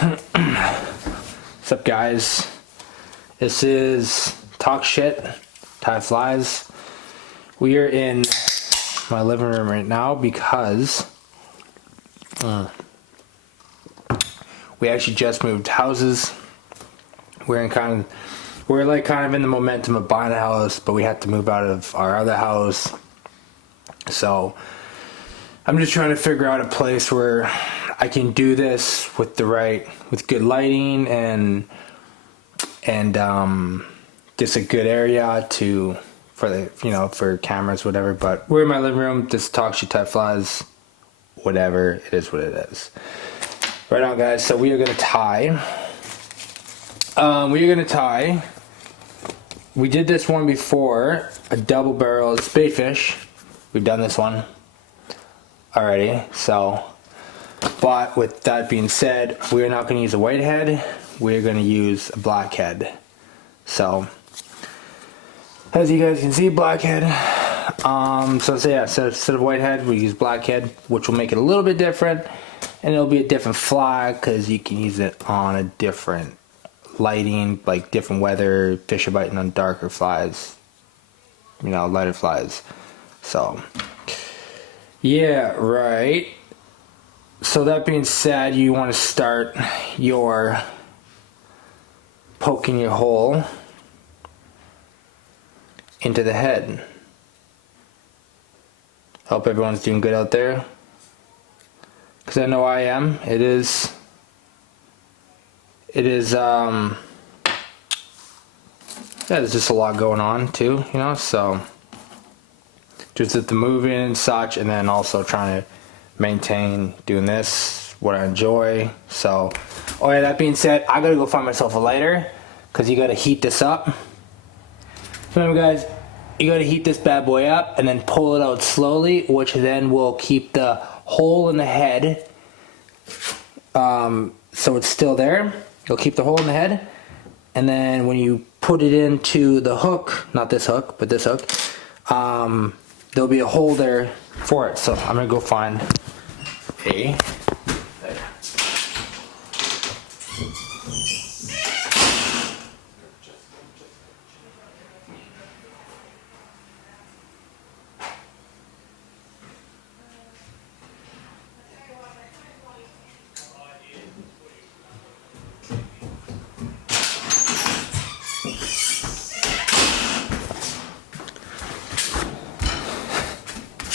What's up, guys? This is Talk Shit, Tie Flies. We are in my living room right now because we actually just moved houses. We're kind of in the momentum of buying a house, but we had to move out of our other house. So I'm just trying to figure out a place where I can do this with good lighting and just a good area for cameras, whatever. But we're in my living room. This Talk Shit, Tie Flies, whatever. It is what it is. Right on, guys. So we are gonna tie. We did this one before, a double barrel spade fish. We've done this one already. So, but with that being said, we're not going to use a white head. We're going to use a black head. So, as you guys can see, black head. So instead of white head, we use black head, which will make it a little bit different, and it'll be a different fly because you can use it on a different lighting, like different weather. Fish are biting on darker flies, lighter flies. So yeah, right. So that being said, you want to start your poking your hole into the head. Hope everyone's doing good out there, because I know I am. There's just a lot going on too, so just with the moving and such, and then also trying to maintain doing this, what I enjoy. So, oh yeah, that being said, I gotta go find myself a lighter, because you gotta heat this up. Remember, guys, you gotta heat this bad boy up and then pull it out slowly, which then will keep the hole in the head, so it's still there. You'll keep the hole in the head, and then when you put it into the hook, not this hook, but this hook, there'll be a hole there for it. So I'm gonna go find a lighter.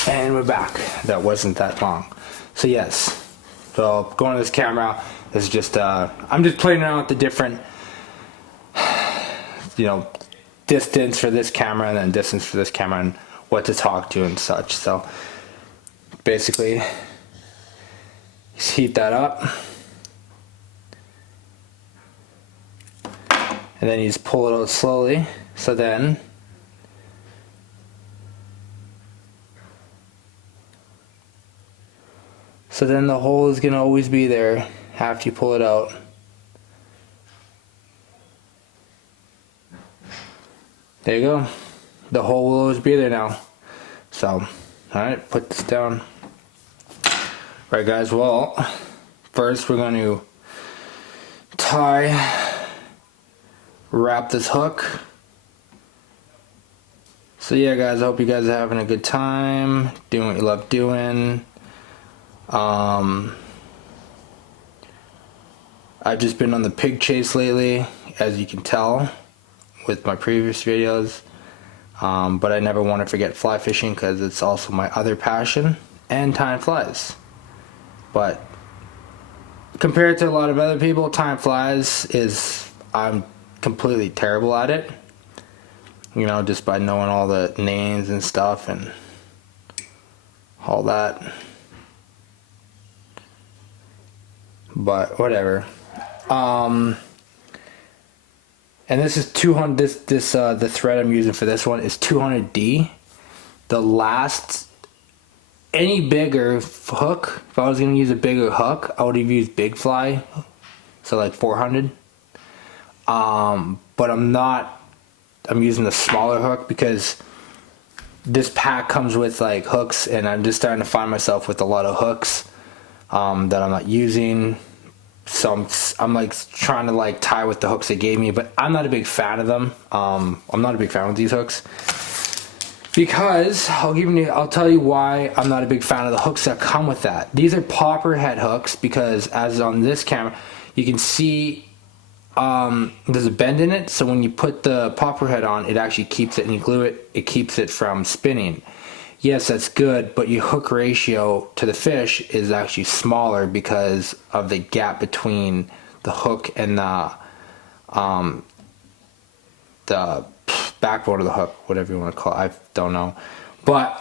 And we're back. That wasn't that long. So yes, so going to this camera is just I'm just playing around with the different distance for this camera and then distance for this camera and what to talk to and such. So basically just heat that up, and then you just pull it out slowly. So then the hole is going to always be there after you pull it out. There you go. The hole will always be there now. So, alright, put this down. Right, guys, well, first we're going to wrap this hook. So yeah, guys, I hope you guys are having a good time, doing what you love doing. I've just been on the pig chase lately, as you can tell with my previous videos, but I never want to forget fly fishing, because it's also my other passion, and tying flies. But compared to a lot of other people, tying flies I'm completely terrible at it, just by knowing all the names and stuff and all that. But whatever. And this is 200. The thread I'm using for this one is 200D. Any bigger hook, if I was gonna use a bigger hook, I would have used big fly, so like 400. But I'm not. I'm using the smaller hook because this pack comes with like hooks, and I'm just starting to find myself with a lot of hooks that I'm not using, So I'm like trying to like tie with the hooks they gave me, but I'm not a big fan of them. I'm not a big fan of these hooks because I'll tell you why I'm not a big fan of the hooks that come with that. These are popper head hooks because as on this camera, you can see there's a bend in it. So when you put the popper head on, it actually keeps it, and you glue it, it keeps it from spinning. Yes, that's good, but your hook ratio to the fish is actually smaller because of the gap between the hook and the backbone of the hook, whatever you want to call it. I don't know. But,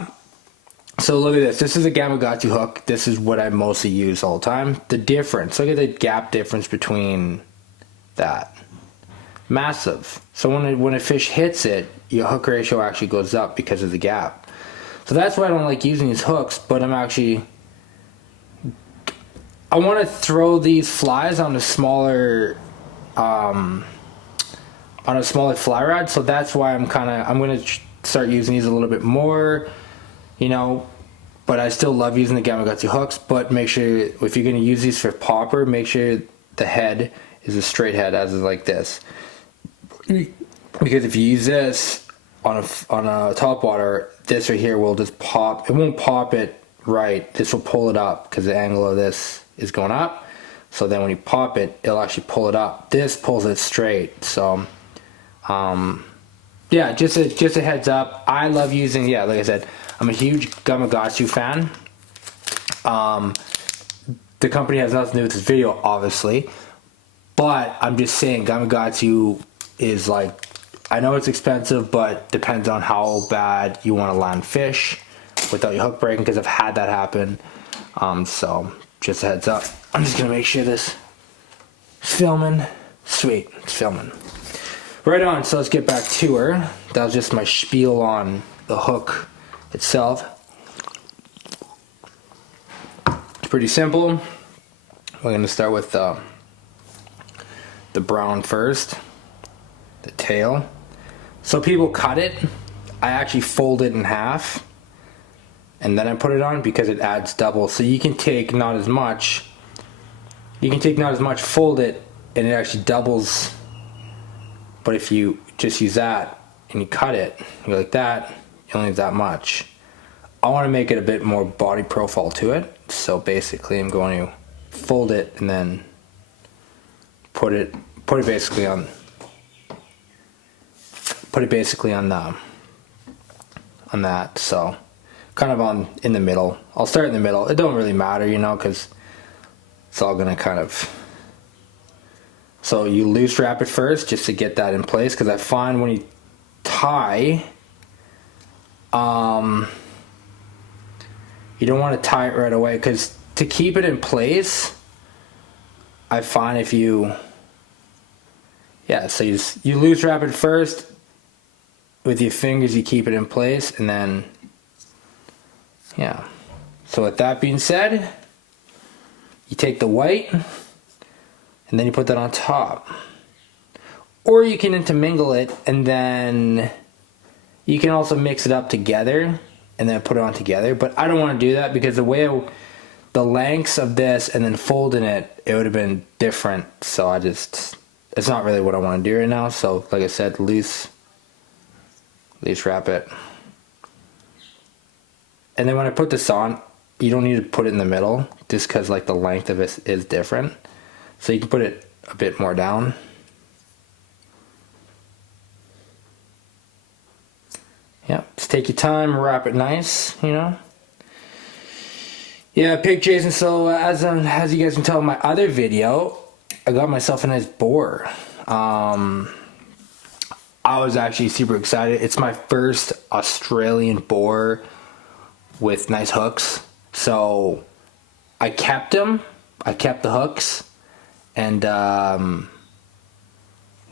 so look at this. This is a Gamakatsu hook. This is what I mostly use all the time. The difference, look at the gap difference between that. Massive. So when a fish hits it, your hook ratio actually goes up because of the gap. So that's why I don't like using these hooks, but I want to throw these flies on a smaller fly rod, so that's why I'm going to start using these a little bit more, you know, but I still love using the Gamakatsu hooks, but make sure if you're going to use these for popper, make sure the head is a straight head as is like this, because if you use this on a top water, this right here will just pop. It won't pop it right. This will pull it up because the angle of this is going up. So then when you pop it, it'll actually pull it up. This pulls it straight. So, yeah, just a heads up. I love using, yeah, like I said, I'm a huge Gamakatsu fan. The company has nothing to do with this video, obviously, but I'm just saying Gamakatsu is like, I know it's expensive, but depends on how bad you want to land fish without your hook breaking, because I've had that happen. So just a heads up. I'm just gonna make sure this is filming. Sweet, it's filming. Right on, so let's get back to her. That was just my spiel on the hook itself. It's pretty simple. We're gonna start with the brown first, the tail. So people cut it. I actually fold it in half and then I put it on because it adds double. So you can take not as much, fold it, and it actually doubles. But if you just use that and you cut it, you go like that, you only have that much. I want to make it a bit more body profile to it. So basically I'm going to fold it and then put it basically on that, so kind of in the middle. I'll start in the middle. It don't really matter, you know, because it's all gonna kind of, so you loose wrap it first just to get that in place, because I find when you tie, you don't want to tie it right away, because to keep it in place, I find if you, yeah, so you loose wrap it first. With your fingers, you keep it in place, and then, yeah. So with that being said, you take the white, and then you put that on top. Or you can intermingle it, and then you can also mix it up together, and then put it on together. But I don't want to do that, because the way the lengths of this, and then folding it, it would have been different. So it's not really what I want to do right now. So like I said, loose wrap it, and then when I put this on, you don't need to put it in the middle, just because like the length of it is different, so you can put it a bit more down. Yeah, just take your time, wrap it nice, you know. Yeah, pig chasing. So as you guys can tell in my other video, I got myself a nice boar. I was actually super excited. It's my first Australian boar with nice hooks. So I kept them. I kept the hooks. And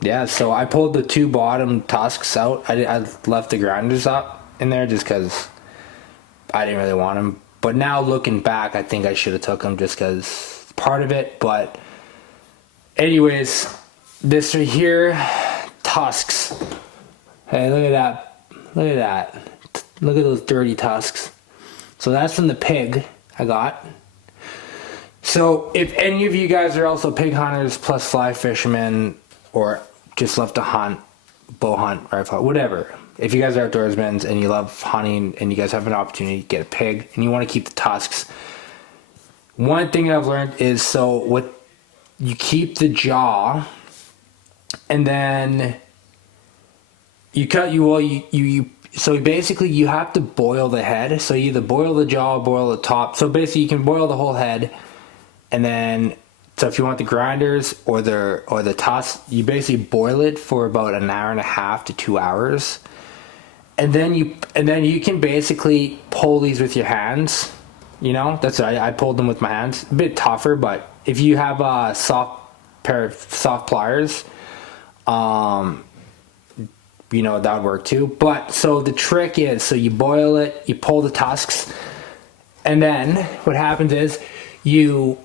yeah, so I pulled the two bottom tusks out. I left the grinders up in there just because I didn't really want them. But now looking back, I think I should have took them just because part of it. But anyways, this right here, tusks. Hey, look at that. Look at that. Look at those dirty tusks. So that's from the pig I got. So if any of you guys are also pig hunters plus fly fishermen, or just love to hunt, bow hunt, rifle, whatever. If you guys are outdoorsmen and you love hunting and you guys have an opportunity to get a pig and you want to keep the tusks, one thing I've learned is, so what you keep the jaw, and then you cut so basically you have to boil the head. So you either boil the jaw, boil the top. So basically you can boil the whole head, and then so if you want the grinders or the tusks, you basically boil it for about an hour and a half to 2 hours, and then you can basically pull these with your hands. You know, that's what I pulled them with my hands. A bit tougher, but if you have a pair of soft pliers, you know, that would work too. But so the trick is, so you boil it, you pull the tusks, and then what happens is you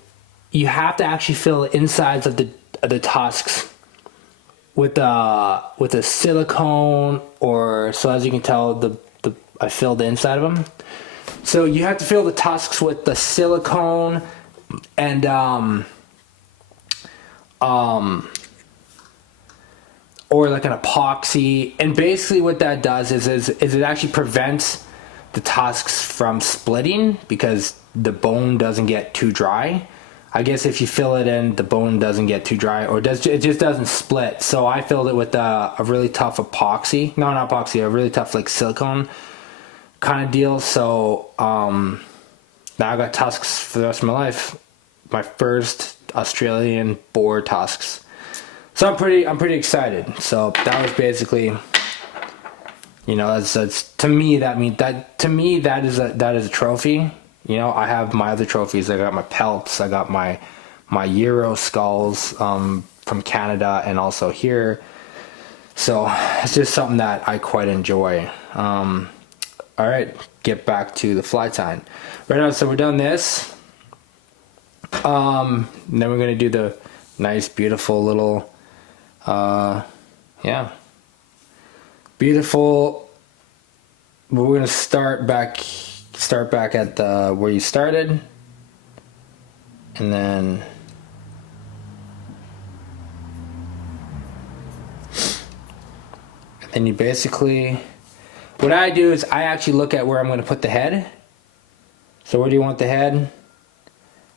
have to actually fill the insides of the tusks with a silicone, or, so as you can tell, I filled the inside of them. So you have to fill the tusks with the silicone and or like an epoxy, and basically what that does is it actually prevents the tusks from splitting, because the bone doesn't get too dry. I guess if you fill it in, the bone doesn't get too dry, or it just doesn't split. So I filled it with a really tough epoxy. No, not epoxy, a really tough like silicone kind of deal. So now I got tusks for the rest of my life. My first Australian boar tusks. So I'm pretty excited. So that was basically, you know, that's to me that is a trophy. You know, I have my other trophies. I got my pelts. I got my Euro skulls from Canada and also here. So it's just something that I quite enjoy. All right, get back to the fly tying. Right now, so we're done this. Then we're gonna do the nice, beautiful little, yeah, beautiful. We're gonna start back at the where you started, and then you basically, what I do is I actually look at where I'm going to put the head. So where do you want the head?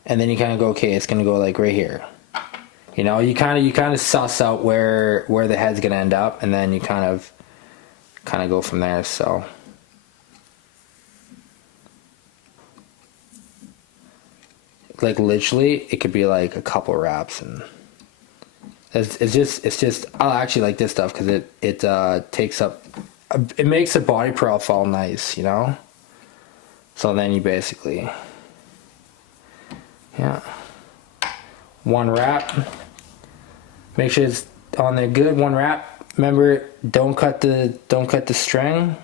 And then you kind of go, okay, it's going to go like right here. You know, you kind of suss out where the head's going to end up, and then you kind of go from there. So like literally it could be like a couple wraps, and it's just I actually like this stuff because it takes up, it makes the body profile nice, you know. So then you basically, yeah, one wrap, make sure it's on there good. One wrap, remember, don't cut the string.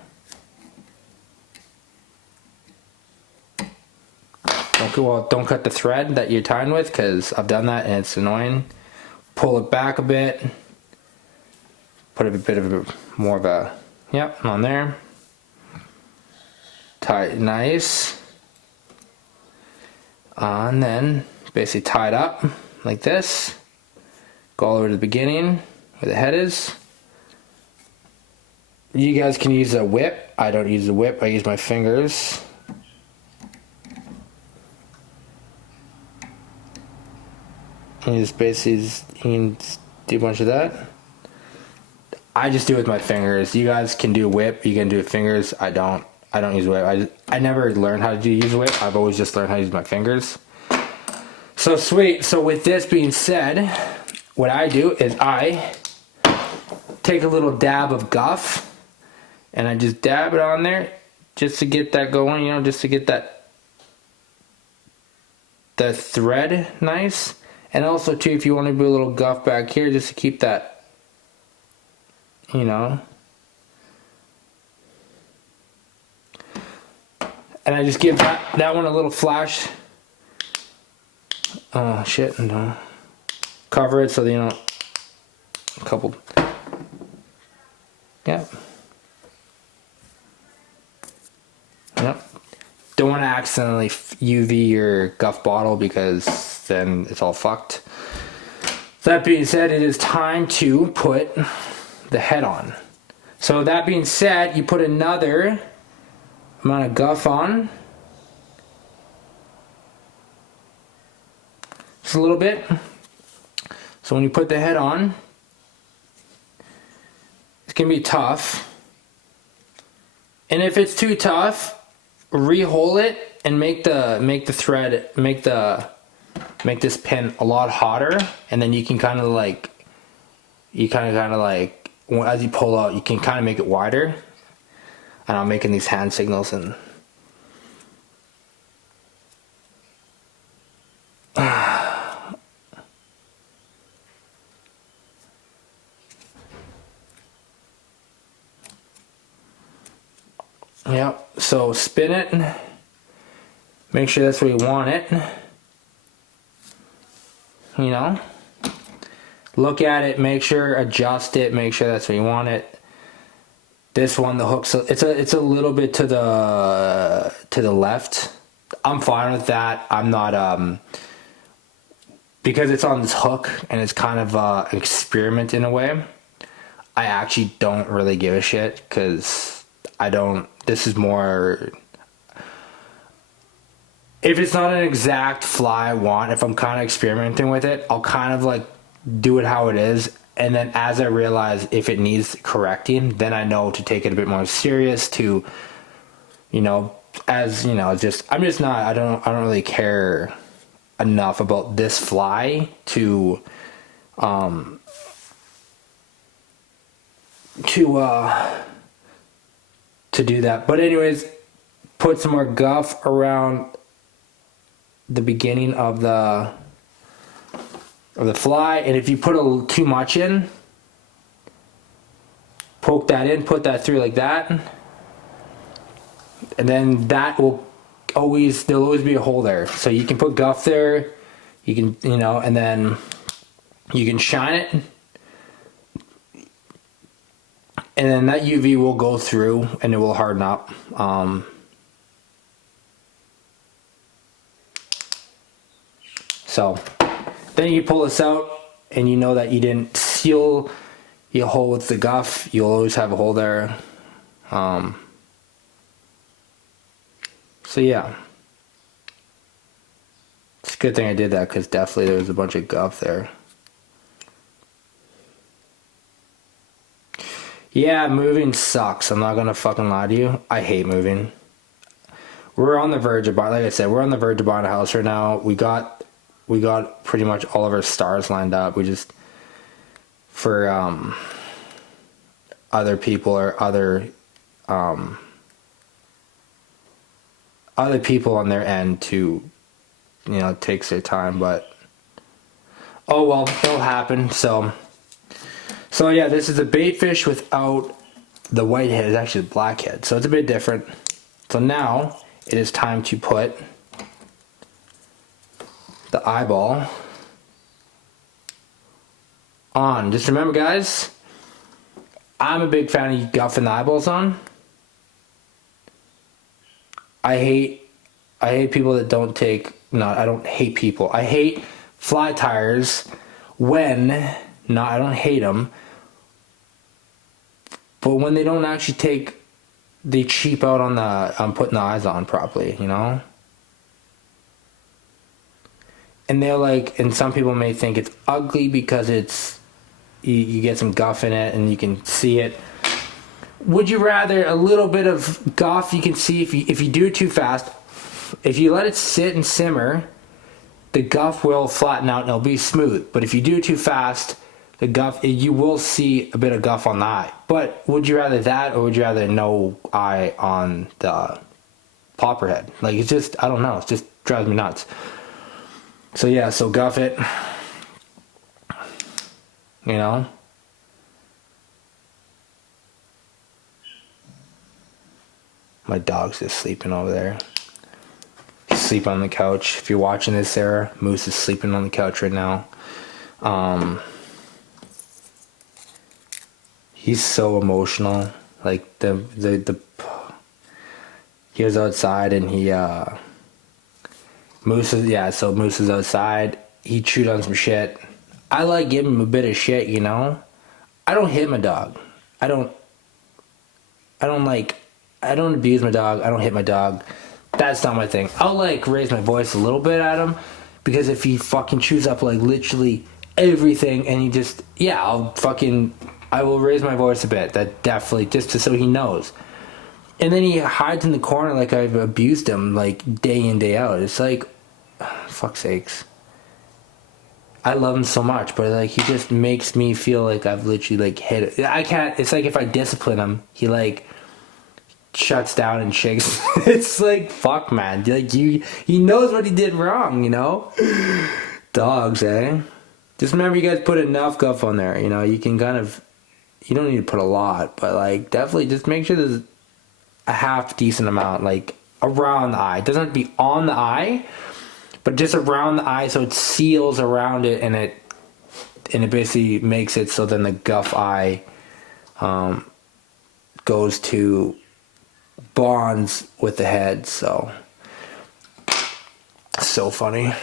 Don't cut the thread that you're tying with, because I've done that and it's annoying. Pull it back a bit, put a bit of more of a, yep, on there. Tie it nice, and then basically tie it up like this. Go all over to the beginning where the head is. You guys can use a whip. I don't use a whip, I use my fingers. And you just basically you can do a bunch of that. I just do it with my fingers. You guys can do a whip, you can do it fingers. I don't use a whip. I never learned how to use a whip. I've always just learned how to use my fingers. So sweet. So with this being said, what I do is I take a little dab of guff and I just dab it on there just to get that going, you know, just to get the thread nice. And also too, if you want to do a little guff back here just to keep that, you know. And I just give that one a little flash. Oh shit, no. Cover it so that, you know, a couple. Yep. Yep. don't want to accidentally UV your guff bottle because then it's all fucked. That being said, it is time to put the head on. So that being said, you put another amount of guff on. Just a little bit. So when you put the head on, it's gonna be tough. And if it's too tough, re-hole it and make this pin a lot hotter, and then you can kind of like, as you pull out, you can kind of make it wider. And I'm making these hand signals and yep. So spin it. Make sure that's where you want it. You know, look at it, make sure, adjust it, make sure that's where you want it. This one, the hook's it's a little bit to the left. I'm fine with that. I'm not because it's on this hook and it's kind of an experiment in a way. I actually don't really give a shit because I don't. This is more. If it's not an exact fly I want, if I'm kind of experimenting with it, I'll kind of like do it how it is. And then as I realize if it needs correcting, then I know to take it a bit more serious to, you know, as you know, I'm just not, I don't really care enough about this fly to do that. But anyways, put some more guff around the beginning of the fly, and if you put too much in, poke that in, put that through like that, and then that will there'll always be a hole there. So you can put guff there, you can, you know, and then you can shine it, and then that UV will go through and it will harden up. So then you pull this out and you know that you didn't seal your hole with the guff. You'll always have a hole there. So yeah, it's a good thing I did that because definitely there was a bunch of guff there. Yeah, moving sucks. I'm not gonna fucking lie to you. I hate moving. We're on the verge of buying, like I said, we're on the verge of buying a house right now. We got pretty much all of our stars lined up. We just, for other people or other people on their end to, you know, it takes their time, but oh well, it'll happen. So yeah, this is a bait fish without the white head. It's actually the black head, so it's a bit different. So now it is time to put the eyeball on. Just remember, guys, I'm a big fan of guffing the eyeballs on. I hate people that don't take, I don't hate people. I hate fly tires when, I don't hate them, but when they don't actually they cheap out on putting the eyes on properly, you know? And they're like, and some people may think it's ugly because it's, you get some guff in it and you can see it. Would you rather a little bit of guff you can see if you do it too fast? If you let it sit and simmer, the guff will flatten out and it'll be smooth. But if you do it too fast, the guff, you will see a bit of guff on the eye. But would you rather that, or would you rather no eye on the popper head? Like, it's just, I don't know, it just drives me nuts. So yeah, so guff it, you know. My dog's just sleeping over there. He's sleeping on the couch. If you're watching this, Sarah, Moose is sleeping on the couch right now. He's so emotional. Like he was outside and he Moose is outside. He chewed on some shit. I like giving him a bit of shit, you know. I don't hit my dog. I don't abuse my dog. I don't hit my dog. That's not my thing. I'll like raise my voice a little bit at him because if he fucking chews up like literally everything and he just, yeah, I will raise my voice a bit. That definitely, just so he knows. And then he hides in the corner like I've abused him like day in, day out. It's like, fuck's sakes. I love him so much, but like he just makes me feel like I've literally like hit it. I can't, it's like if I discipline him, he like shuts down and shakes. It's like, fuck, man. Like he knows what he did wrong, you know? Dogs, eh? Just remember, you guys put enough guff on there, you know? You can kind of, you don't need to put a lot, but like definitely just make sure there's a half decent amount, like around the eye. It doesn't have to be on the eye, but just around the eye so it seals around it, and it basically makes it so then the guff eye goes to bonds with the head. So funny.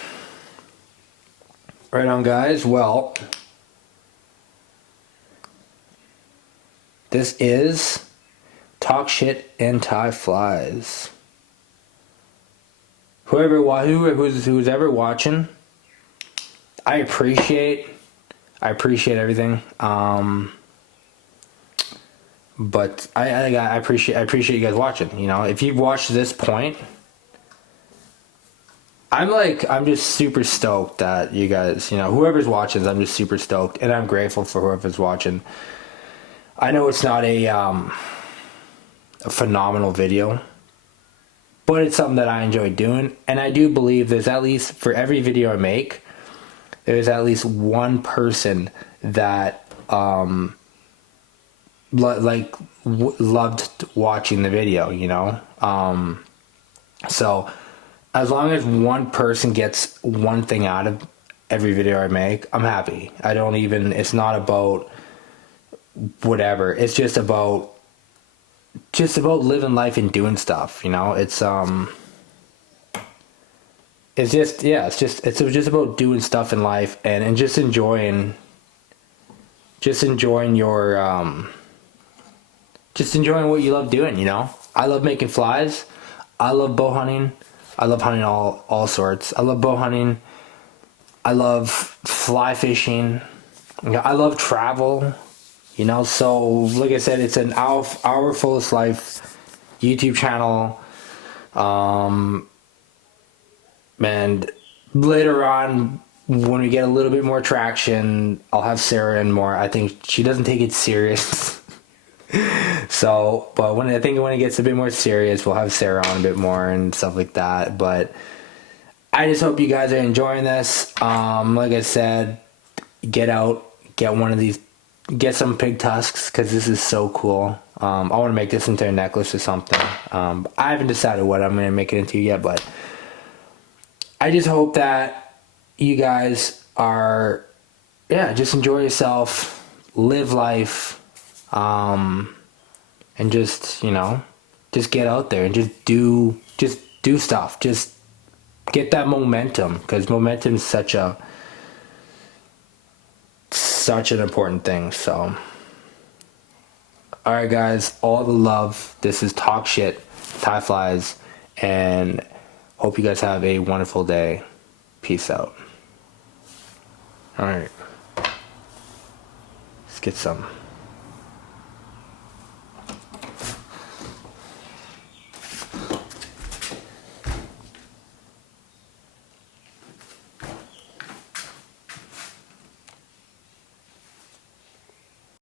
Right on, guys. Well, this is Talk Shit and Tie Flies. Who's ever watching, I appreciate everything. But I appreciate you guys watching. You know, if you've watched this point, I'm just super stoked that you guys, you know, whoever's watching, I'm just super stoked, and I'm grateful for whoever's watching. I know it's not a phenomenal video, but it's something that I enjoy doing, and I do believe there's at least, for every video I make, there's at least one person that loved watching the video, you know. So as long as one person gets one thing out of every video I make, I'm happy. It's not about whatever. It's just about living life and doing stuff, you know. It's just about doing stuff in life and just enjoying what you love doing, you know. I love making flies. I love bow hunting. I love hunting all sorts. I love bow hunting. I love fly fishing. I love travel. You know, so like I said, it's an our fullest life YouTube channel. And later on, when we get a little bit more traction, I'll have Sarah in more. I think she doesn't take it serious. So, but when it gets a bit more serious, we'll have Sarah on a bit more and stuff like that. But I just hope you guys are enjoying this. Like I said, get out, get one of these. Get some pig tusks, because this is so cool. I want to make this into a necklace or something. I haven't decided what I'm going to make it into yet, but I just hope that you guys are, just enjoy yourself, live life, and just, you know, just get out there and just do stuff. Just get that momentum, because momentum is such an important thing. So alright, guys, all the love. This is Talk Shit, Tie Flies, and hope you guys have a wonderful day. Peace out. Alright, let's get some